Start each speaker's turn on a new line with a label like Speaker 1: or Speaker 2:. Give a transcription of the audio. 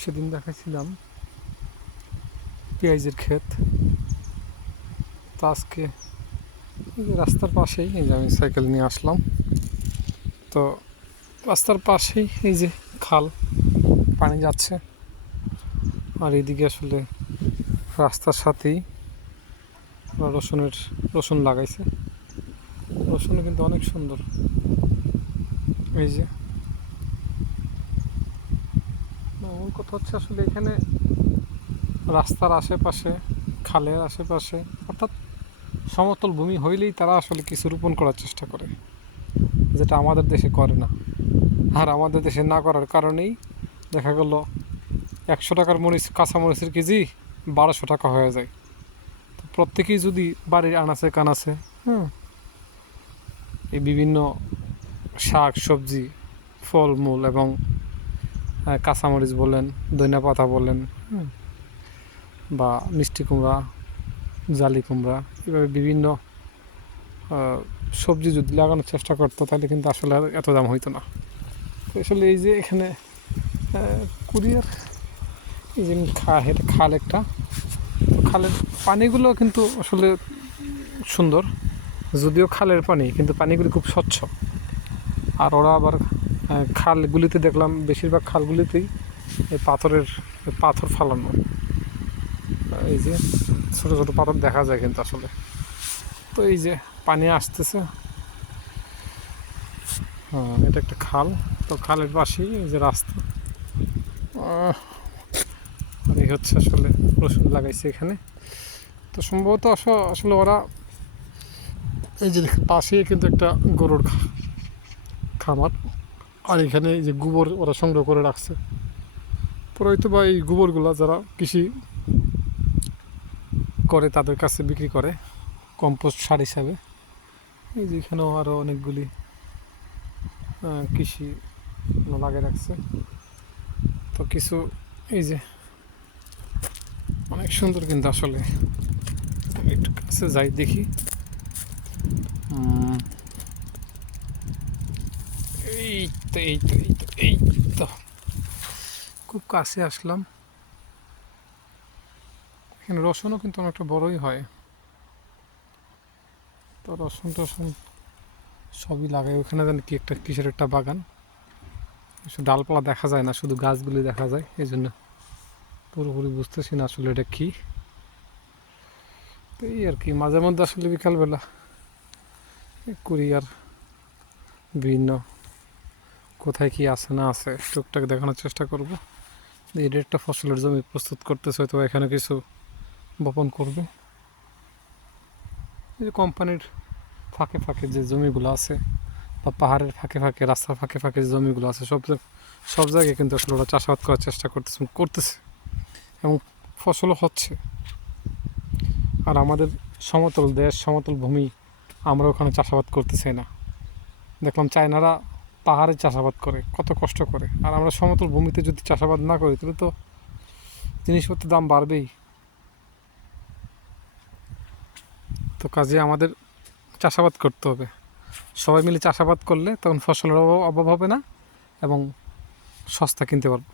Speaker 1: সেদিন দেখাইছিলাম পেঁয়াজের ক্ষেত। তো আজকে রাস্তার পাশেই, এই যে আমি সাইকেল নিয়ে আসলাম। তো রাস্তার পাশেই এই যে খাল, পানি যাচ্ছে। আর এদিকে আসলে রাস্তার সাথেই রসুনের, রসুন লাগাইছে। রসুন কিন্তু অনেক সুন্দর। এই যে কথা হচ্ছে আসলে এখানে রাস্তার আশেপাশে, খালের আশেপাশে, অর্থাৎ সমতল ভূমি হইলেই তারা আসলে কিছু রোপণ করার চেষ্টা করে, যেটা আমাদের দেশে করে না। আর আমাদের দেশে না করার কারণেই দেখা গেল একশো টাকার মরিচ, কাঁচা মরিচের কেজি বারোশো টাকা হয়ে যায়। তো প্রত্যেকেই যদি বাড়ির আনাচে কানাচে হ্যাঁ এই বিভিন্ন শাক, সবজি, ফলমূল এবং কাঁচামরিচ বলেন দইনা পাতা বলেন বা মিষ্টি কুমড়া, জালি কুমড়া, এভাবে বিভিন্ন সবজি যদি লাগানোর চেষ্টা করতো, তাহলে কিন্তু আসলে আর এত দাম হইতো না। তো আসলে এই যে এখানে কুরিয়ার, এই যে খা, এটা খাল একটা, তো খালের পানিগুলো কিন্তু আসলে সুন্দর, যদিও খালের পানি, কিন্তু পানিগুলি খুব স্বচ্ছ। আর ওরা আবার খালগুলিতে দেখলাম, বেশিরভাগ খালগুলিতেই এই পাথরের, পাথর ফালানো। এই যে ছোটো ছোটো পাথর দেখা যায় কিন্তু আসলে। তো এই যে পানি আসতেছে। হ্যাঁ এটা একটা খাল। তো খালের পাশেই এই যে রাস্তা। এই হচ্ছে আসলে রসুন লাগাইছে এখানে। তো সম্ভবত আসলে ওরা এই যে পাশেই কিন্তু একটা গরুর খামার। আর এখানে এই যে গোবর ওরা সংগ্রহ করে রাখছে। পরে হয়তো বা এই গোবরগুলা যারা কৃষি করে তাদের কাছে বিক্রি করে, কম্পোস্ট সার হিসাবে। এই যে এখানেও আরও অনেকগুলি কৃষি লাগিয়ে রাখছে। তো কিছু এই যে অনেক সুন্দর কিন্তু আসলে। একটু কাছে যাই দেখি। এই তো এই তো এই তো এই তো খুব কাছে আসলাম। এখানে রসুনও কিন্তু অনেকটা বড়ই হয়। তো রসুন টসুন সবই লাগায় ওখানে যেন কি একটা কিসের একটা বাগান। শুধু ডালপালা দেখা যায় না, শুধু গাছগুলি দেখা যায়। এই জন্য পুরোপুরি বুঝতেছি না আসলে এটা কী। তো এই আর কি, মাঝে মধ্যে আসলে বিকালবেলা এই আর বিভিন্ন কোথায় কি আছে, না আছে, টুকটাক দেখানোর চেষ্টা করব। এটা একটা ফসলের জমি প্রস্তুত করতেছে, হয়তো এখানে কিছু বপন করবে। এই যে কোম্পানির ফাঁকে ফাঁকে যে জমিগুলো আছে, বা পাহাড়ের ফাঁকে ফাঁকে, রাস্তার ফাঁকে ফাঁকে যে জমিগুলো আছে, সব সব জায়গায় কিন্তু আসলে ওরা চাষাবাদ করার চেষ্টা করতেছে করতেছে। এবং ফসলও হচ্ছে। আর আমাদের সমতল দেশ, সমতল ভূমি, আমরা ওখানে চাষাবাদ করতে চাই না। দেখলাম চায়নারা পাহাড়ে চাষাবাদ করে, কত কষ্ট করে। আর আমরা সমতল ভূমিতে যদি চাষাবাদ না করি, তাহলে তো জিনিসপত্রের দাম বাড়বেই। তো কাজে আমাদের চাষাবাদ করতে হবে। সবাই মিলে চাষাবাদ করলে তখন ফসলের অভাব হবে না এবং সস্তা কিনতে পারব।